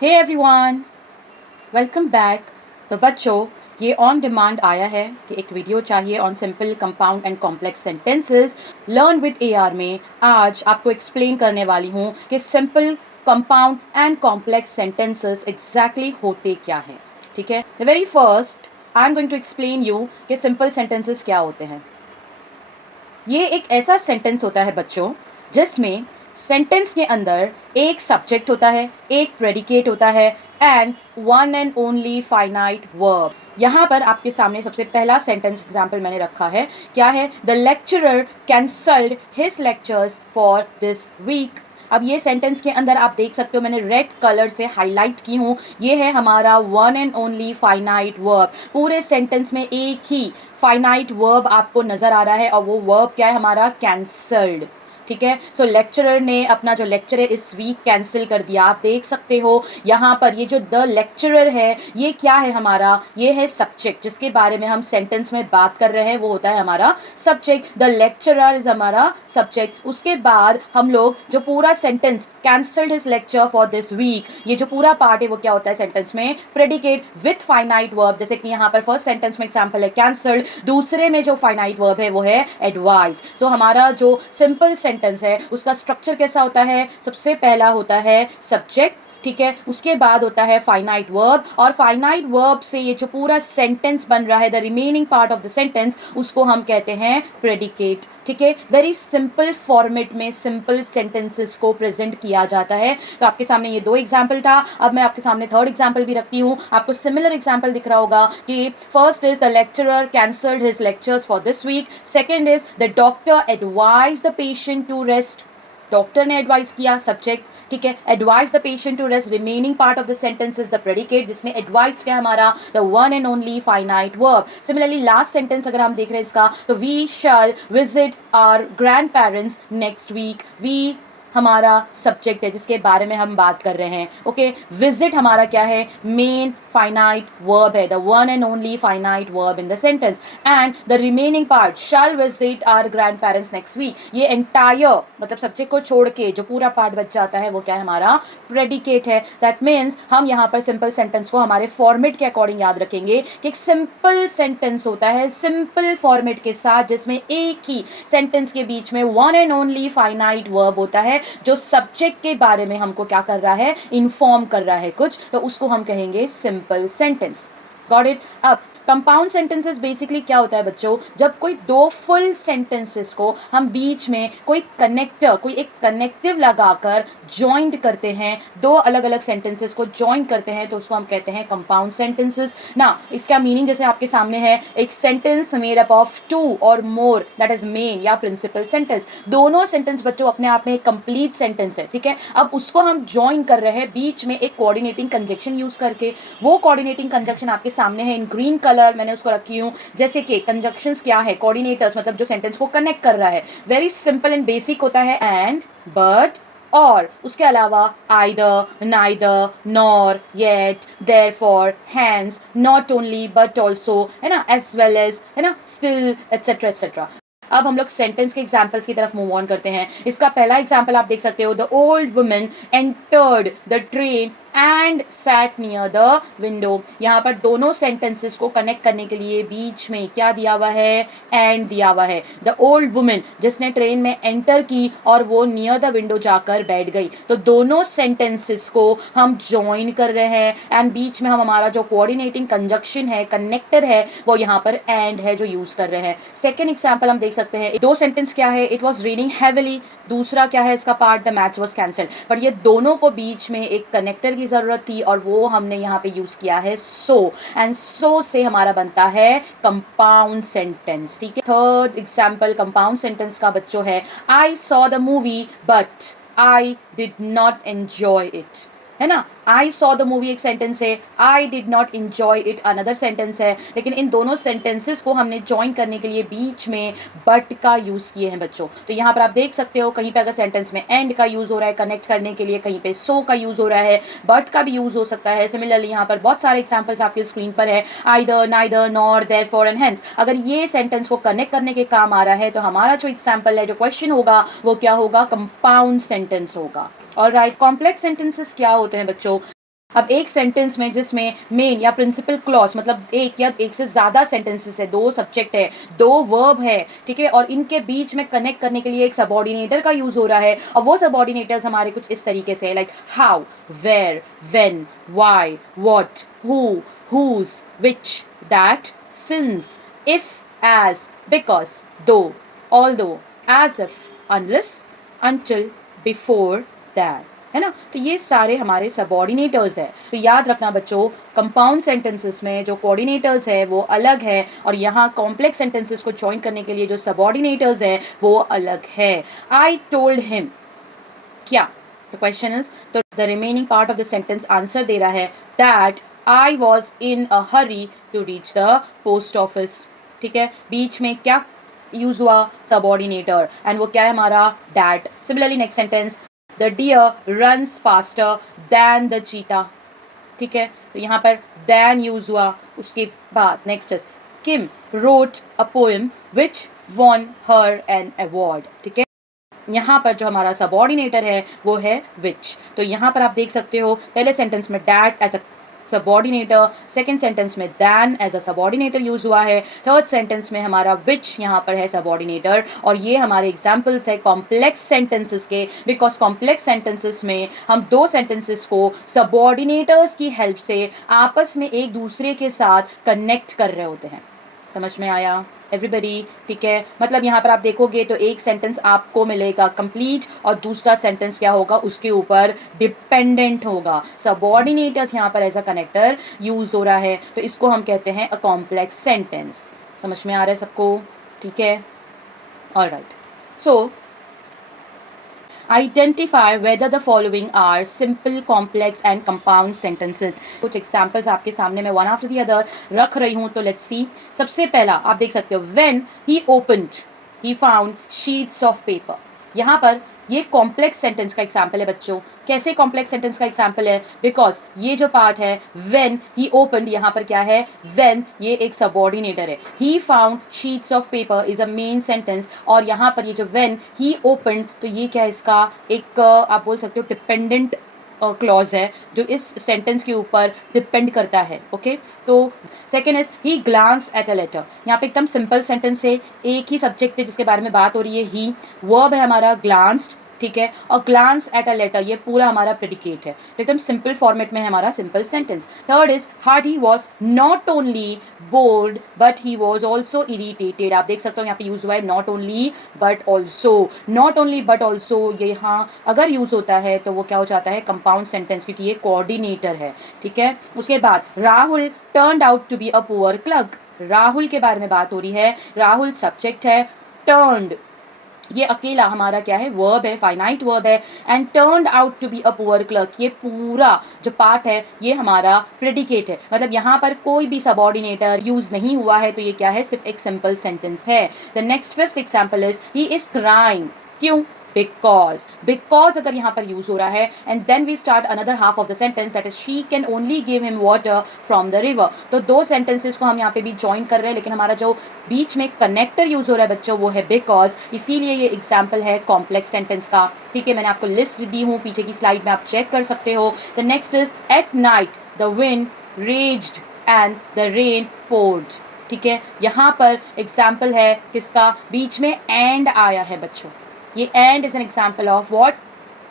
Hey everyone, welcome back. तो बच्चों, ये ऑन डिमांड आया है कि एक वीडियो चाहिए on simple compound and complex sentences learn with AR में। आज आपको एक्सप्लेन करने वाली हूँ कि simple compound and complex sentences exactly होते क्या हैं। ठीक है, the very first I am going to explain you कि सिंपल सेंटेंसेस क्या होते हैं। ये एक ऐसा सेंटेंस होता है बच्चों जिसमें सेंटेंस के अंदर एक सब्जेक्ट होता है, एक प्रेडिकेट होता है and one and only finite verb. यहाँ पर आपके सामने सबसे पहला सेंटेंस एग्जाम्पल मैंने रखा है। क्या है? The lecturer cancelled his lectures for this week. अब ये सेंटेंस के अंदर आप देख सकते हो, मैंने रेड कलर से हाईलाइट की हूँ। ये है हमारा one and only finite verb. पूरे सेंटेंस में एक ही फाइनाइट वर्ब आपको नजर आ रहा है और वो वर्ब क्या है? हमारा कैंसल्ड। ठीक है, सो लेक्चरर ने अपना जो लेक्चर है इस वीक कैंसिल कर दिया। आप देख सकते हो यहाँ पर ये जो द लेक्चरर है ये क्या है? हमारा ये है सब्जेक्ट जिसके बारे में हम सेंटेंस में बात कर रहे हैं, वो होता है हमारा सब्जेक्ट। द लेक्चरर इज हमारा सब्जेक्ट। उसके बाद हम लोग जो पूरा sentence cancelled his lecture for this week, ये जो पूरा पार्ट है वो क्या होता है सेंटेंस में? Predicate with finite verb. जैसे कि यहाँ पर फर्स्ट सेंटेंस में एग्जाम्पल है कैंसल्ड, दूसरे में जो फाइनाइट वर्ब है वो है एडवाइस। सो हमारा जो सिंपल सेंटेंस है उसका स्ट्रक्चर कैसा होता है? सबसे पहला होता है सब्जेक्ट, ठीक है, उसके बाद होता है फाइनाइट वर्ब, और फाइनाइट वर्ब से ये जो पूरा सेंटेंस बन रहा है, the remaining part of the sentence, उसको हम कहते हैं प्रेडिकेट। ठीक है, वेरी सिंपल फॉर्मेट में सिंपल सेंटेंसेस को प्रेजेंट किया जाता है। तो आपके सामने ये दो एग्जाम्पल था, अब मैं आपके सामने थर्ड एग्जाम्पल भी रखती हूँ। आपको सिमिलर एग्जाम्पल दिख रहा होगा कि first is the lecturer cancelled his lectures for this week, second is the doctor advise the patient to rest. Doctor ने एडवाइस किया, सब्जेक्ट, ठीक है, advise the patient to rest. Remaining part of the sentence is the predicate जिसमें advice क्या है? हमारा the one and only finite verb. Similarly last sentence अगर हम देख रहे हैं इसका, तो we shall visit our grand parents next week. We हमारा सब्जेक्ट है जिसके बारे में हम बात कर रहे हैं। ओके, विजिट हमारा क्या है? मेन फाइनाइट वर्ब है, the one and only finite verb in the sentence. And the remaining part shall visit our grand parents next week, ये एंटायर मतलब सब्जेक्ट को छोड़ के जो पूरा पार्ट बच जाता है वो क्या है? हमारा प्रेडिकेट है। दैट मीन्स हम यहाँ पर सिंपल सेंटेंस को हमारे फॉर्मेट के अकॉर्डिंग याद रखेंगे कि एक सिंपल सेंटेंस होता है सिंपल फॉर्मेट के साथ जिसमें एक ही सेंटेंस के बीच में one and only finite verb होता है जो सब्जेक्ट के बारे में हमको क्या कर रहा है? इन्फॉर्म कर रहा है कुछ, तो उसको हम कहेंगे सिंपल सेंटेंस। Got it? अब कंपाउंड सेंटेंसेस बेसिकली क्या होता है बच्चों? जब कोई दो फुल सेंटेंसेस को हम बीच में कोई कनेक्टर, कोई एक कनेक्टिव लगाकर ज्वाइंट करते हैं, दो अलग अलग सेंटेंसेस को ज्वाइन करते हैं, तो उसको हम कहते हैं कंपाउंड सेंटेंसेस ना। इसका मीनिंग जैसे आपके सामने है, एक sentence made up of two और मोर, दैट इज मेन या प्रिंसिपल सेंटेंस। दोनों सेंटेंस बच्चों अपने आप में एक कंप्लीट सेंटेंस है, ठीक है। अब उसको हम ज्वाइन कर रहे हैं बीच में एक कोऑर्डिनेटिंग कंजक्शन यूज करके। वो कोऑर्डिनेटिंग कंजक्शन आपके सामने है इन ग्रीन कलर, मैंने उसको रखी हूँ। जैसे कि कंजक्शंस क्या है? कोऑर्डिनेटर्स, मतलब जो सेंटेंस को कनेक्ट कर रहा है। वेरी सिंपल एंड बेसिक होता है एंड, बट, और उसके अलावा either, neither, nor, yet, therefore, hence, not only but also, है ना, एज वेल एज, है ना, स्टिल, एटसेट्रा एटसेट्रा। अब हम लोग सेंटेंस के एग्जाम्पल्स की तरफ मूव ऑन करते हैं। इसका पहला एग्जाम्पल आप देख सकते हो, the old woman entered the train and set near the window. यहाँ पर दोनों सेंटेंसेस को कनेक्ट करने के लिए बीच में क्या दिया हुआ है? एंड दिया हुआ है। द ओल्ड वुमन जिसने ट्रेन में एंटर की और वो नियर द विंडो जाकर बैठ गई, तो दोनों सेंटेंसेस को हम ज्वाइन कर रहे हैं एंड बीच में हम हमारा जो कोऑर्डिनेटिंग कंजक्शन है, कनेक्टर है, वो यहाँ पर एंड है जो यूज कर रहे हैं। सेकेंड एग्जाम्पल हम देख सकते हैं, दो सेंटेंस क्या है? इट वॉज रेनिंग हैविली, दूसरा क्या है इसका part? The match was cancelled. पर ये दोनों को बीच में एक कनेक्टर की जरूरत थी और वो हमने यहाँ पे यूज किया है सो, एंड सो से हमारा बनता है कंपाउंड सेंटेंस। ठीक है, थर्ड एग्जाम्पल कंपाउंड सेंटेंस का बच्चों है, I saw the movie but I did not enjoy it, है ना। आई सॉ द मूवी एक सेंटेंस है, I did not enjoy it another sentence है, लेकिन इन दोनों सेंटेंसेस को हमने ज्वाइन करने के लिए बीच में बट का यूज किए हैं बच्चों। तो यहाँ पर आप देख सकते हो, कहीं पे अगर सेंटेंस में एंड का यूज हो रहा है कनेक्ट करने के लिए, कहीं पे सो का यूज हो रहा है, बट का भी यूज हो सकता है। सिमिलरली यहाँ पर बहुत सारे एग्जाम्पल्स आपकी स्क्रीन पर है, either, neither, nor, therefore and hence. अगर ये सेंटेंस को कनेक्ट करने के काम आ रहा है तो हमारा जो एग्जाम्पल है, जो क्वेश्चन होगा, वो क्या होगा? कंपाउंड सेंटेंस होगा। ऑलराइट, कॉम्प्लेक्स सेंटेंसेस क्या होते हैं बच्चों? अब एक सेंटेंस में जिसमें मेन या प्रिंसिपल क्लॉज मतलब एक या एक से ज़्यादा सेंटेंसेस है, 2 सब्जेक्ट है, 2 वर्ब है, ठीक है, और इनके बीच में कनेक्ट करने के लिए एक सबऑर्डिनेटर का यूज़ हो रहा है। और वो सबऑर्डिनेटर्स हमारे कुछ इस तरीके से like how, where, when, why, what, who, whose, which, that, since, if, as, because, though, although, as if, unless, until, before, that, है ना। तो ये सारे हमारे सबऑर्डिनेटर्स है। तो याद रखना बच्चों, कंपाउंड सेंटेंसेस में जो कोऑर्डिनेटर्स है वो अलग है, और यहाँ कॉम्प्लेक्स सेंटेंसेस को ज्वाइन करने के लिए जो सबऑर्डिनेटर्स है वो अलग है। आई टोल्ड हिम, क्या, द क्वेश्चन इज, तो the remaining part of the sentence answer दे रहा है that I was in a hurry to reach the post office, ठीक है। बीच में क्या यूज हुआ, सबऑर्डिनेटर, एंड वो क्या है हमारा, that. Similarly next sentence, the deer runs faster than the cheetah, ठीक है, तो यहाँ पर दैन यूज हुआ। उसके बाद next is Kim wrote a poem which von her an award, ठीक है। यहाँ पर जो हमारा सबऑर्डिनेटर है वो है विच। तो यहाँ पर आप देख सकते हो पहले सेंटेंस में that as a subordinator, second sentence में than as a subordinator use हुआ है, थर्ड सेंटेंस में हमारा विच यहाँ पर है सबऑर्डिनेटर। और ये हमारे एग्जाम्पल्स है कॉम्प्लेक्स सेंटेंसेस के, बिकॉज कॉम्प्लेक्स सेंटेंसेस में हम 2 सेंटेंसेस को सबऑर्डिनेटर्स की हेल्प से आपस में एक दूसरे के साथ कनेक्ट कर रहे होते हैं। समझ में आया एवरीबडी, ठीक है। मतलब यहाँ पर आप देखोगे तो एक सेंटेंस आपको मिलेगा कंप्लीट और दूसरा सेंटेंस क्या होगा, उसके ऊपर डिपेंडेंट होगा। सबऑर्डिनेटर्स यहाँ पर एज अ कनेक्टर यूज हो रहा है, तो इसको हम कहते हैं अ कॉम्प्लेक्स सेंटेंस। समझ में आ रहा है सबको, ठीक है। Alright, so identify whether the following are simple, complex and compound sentences. कुछ एग्जाम्पल्स आपके सामने मैं वन आफ्टर द अदर रख रही हूँ, तो लेट्स सी। सबसे पहला आप देख सकते हो, when he opened he found sheets of paper. यहाँ पर ये कॉम्प्लेक्स सेंटेंस का एग्जाम्पल है बच्चों। कैसे कॉम्प्लेक्स सेंटेंस का एग्जाम्पल है, बिकॉज ये जो पार्ट है व्हेन ही ओपन्ड, यहाँ पर क्या है, व्हेन, ये एक सबऑर्डिनेटर है। He found sheets of paper is a main sentence, और यहाँ पर ये जो व्हेन ही ओपन्ड, तो ये क्या है, इसका एक आप बोल सकते हो डिपेंडेंट क्लॉज है जो इस सेंटेंस के ऊपर डिपेंड करता है। ओके, तो second is he glanced at a letter. यहाँ पे एकदम सिंपल सेंटेंस है, एक ही सब्जेक्ट है जिसके बारे में बात हो रही है, ही, वर्ब है हमारा ग्लांस्ड, ठीक है, और ग्लांस एट अ लेटर ये पूरा हमारा प्रेडिकेट है, तो एकदम सिंपल फॉर्मेट में है हमारा simple sentence. Third is Hardy was not only board but he was also irritated. आप देख सकते हो यहाँ पे यूज हुआ है not only but also. Not only but also ये यहाँ अगर यूज होता है तो वो क्या हो जाता है, कंपाउंड सेंटेंस, क्योंकि ये कोऑर्डिनेटर है, ठीक है। उसके बाद Rahul turned out to be a poor clerk. Rahul के बारे में बात हो रही है, राहुल सब्जेक्ट है, टर्न्ड ये अकेला हमारा क्या है, वर्ब है, फाइनाइट वर्ब है, and turned out to be a poor clerk, ये पूरा जो पार्ट है ये हमारा प्रेडिकेट है। मतलब यहाँ पर कोई भी सबऑर्डिनेटर यूज नहीं हुआ है, तो ये क्या है, सिर्फ एक सिंपल सेंटेंस है। The next fifth example is he is crying, क्यों, बिकॉज। बिकॉज अगर यहाँ पर यूज हो रहा है, and then we start another half of the sentence that is she can only give him water from the river. तो 2 sentences को हम यहाँ पे भी ज्वाइन कर रहे हैं, लेकिन हमारा जो बीच में कनेक्टर यूज हो रहा है बच्चों वो है बिकॉज, इसीलिए ये एग्जाम्पल है कॉम्प्लेक्स सेंटेंस का, ठीक है। मैंने आपको लिस्ट दी हूँ पीछे की स्लाइड में, आप चेक कर सकते हो। The next is at night the wind raised and the rain poured, ठीक है। यहाँ पर एग्जाम्पल है किसका, बीच में एंड आया है बच्चों, ये and is an example of what,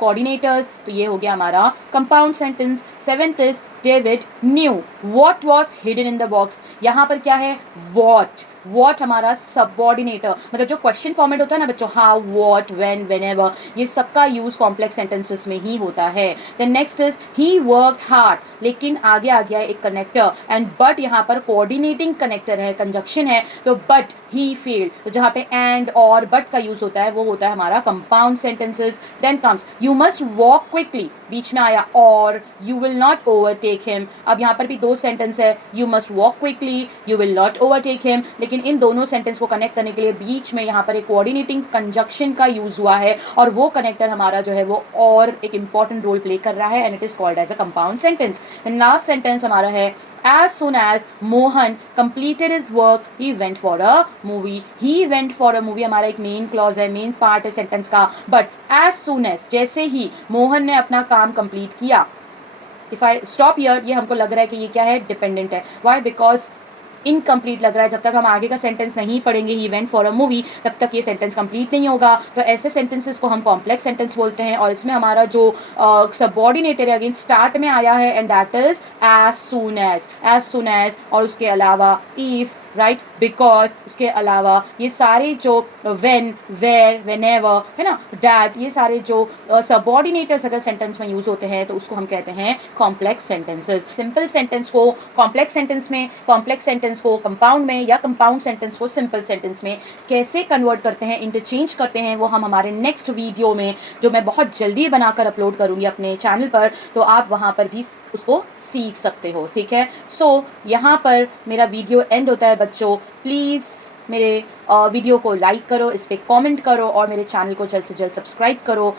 coordinators. तो ये हो गया हमारा compound sentence. Seventh is David knew what was hidden in the box. यहाँ पर क्या है, व्हाट, व्हाट हमारा सबऑर्डिनेटर, मतलब जो क्वेश्चन फॉर्मेट होता है ना बच्चों, हाउ, व्हाट, व्हेन, व्हेनेवर, ये सबका यूज कॉम्प्लेक्स सेंटेंसेस में ही होता है। Then next is he work hard, लेकिन आगे आ गया एक कनेक्टर, एंड बट यहाँ पर कोऑर्डिनेटिंग कनेक्टर है, कंजक्शन है, तो बट ही फेल्ड, तो जहाँ पे एंड और बट का यूज होता है वो होता है हमारा compound sentences. Then comes you must walk quickly, बीच में आया और you will not overtake him. अब यहाँ पर भी 2 सेंटेंस है, you must walk quickly, you will not overtake him, लेकिन इन दोनों सेंटेंस को कनेक्ट करने के लिए बीच में यहाँ पर एक कोऑर्डिनेटिंग कंजक्शन का यूज हुआ है, और वो कनेक्टर हमारा जो है वो और एक इंपॉर्टेंट रोल प्ले कर रहा है, and it is called as a compound sentence. And last sentence हमारा है as soon as Mohan completed his work he went for a movie। he went for a movie हमारा एक मेन क्लॉज है, main part है sentence का, but as soon as जैसे ही मोहन ने अपना काम कंप्लीट किया, इफ़ आई स्टॉप हियर, ये हमको लग रहा है कि ये क्या है, डिपेंडेंट है। वाई? बिकॉज इनकम्प्लीट लग रहा है। जब तक हम आगे का सेंटेंस नहीं पढ़ेंगे, he went for a movie, तब तक ये सेंटेंस कंप्लीट नहीं होगा। तो ऐसे सेंटेंसेस को हम कॉम्प्लेक्स सेंटेंस बोलते हैं। और इसमें हमारा जो सबऑर्डिनेटर है अगेन स्टार्ट में आया है, and that is as soon as, और उसके अलावा इफ, राइट, बिकॉज, उसके अलावा ये सारे जो व्हेन, वेयर, व्हेनेवर, है ना, दैट, ये सारे जो सबऑर्डिनेटर्स अगर सेंटेंस में यूज होते हैं तो उसको हम कहते हैं कॉम्प्लेक्स सेंटेंसेस। सिंपल सेंटेंस को कॉम्प्लेक्स सेंटेंस में, कॉम्प्लेक्स सेंटेंस को कंपाउंड में, या कंपाउंड सेंटेंस को सिंपल सेंटेंस में कैसे कन्वर्ट करते हैं, इंटरचेंज करते हैं, वो हम हमारे नेक्स्ट वीडियो में, जो मैं बहुत जल्दी बनाकर अपलोड करूँगी अपने चैनल पर, तो आप वहाँ पर भी उसको सीख सकते हो, ठीक है। सो यहाँ पर मेरा वीडियो एंड होता है बच्चों। प्लीज़ मेरे वीडियो को लाइक करो, इस पर कॉमेंट करो, और मेरे चैनल को जल्द से जल्द सब्सक्राइब करो।